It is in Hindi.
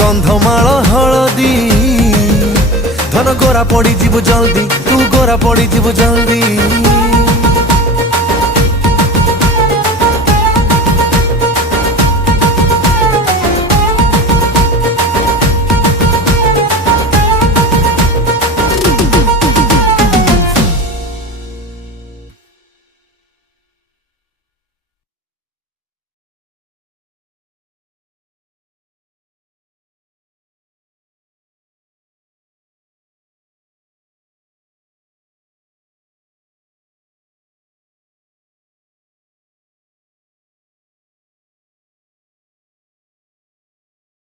कंधमाल हलदी धन गोरा पड़ी जीव जल्दी तू गोरा पड़ी जीव जल्दी।